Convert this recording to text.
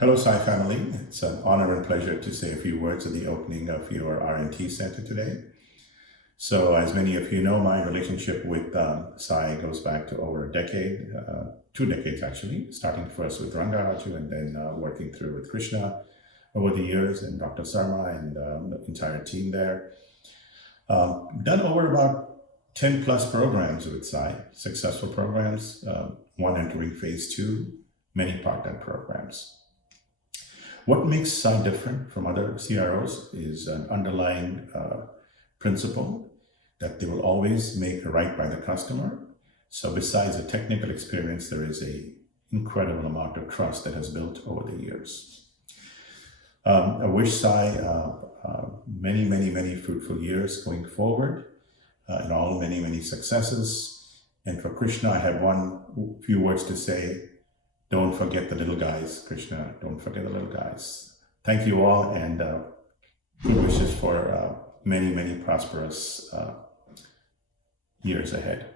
Hello, Sai family. It's an honor and pleasure to say a few words at the opening of your R&T Center today. So, as many of you know, my relationship with Sai goes back to over a decade, 2 decades actually, starting first with Raju and then working through with Krishna over the years, and Dr. Sarma and the entire team there. Done over about 10 plus programs with Sai, successful programs, one entering phase 2, many partner programs. What makes Sai different from other CROs is an underlying principle that they will always make right by the customer. So besides the technical experience, there is an incredible amount of trust that has built over the years. I wish Sai many fruitful years going forward, and all many successes. And for Krishna, I have few words to say. Don't forget the little guys, Krishna. Don't forget the little guys. Thank you all, and good wishes for many prosperous years ahead.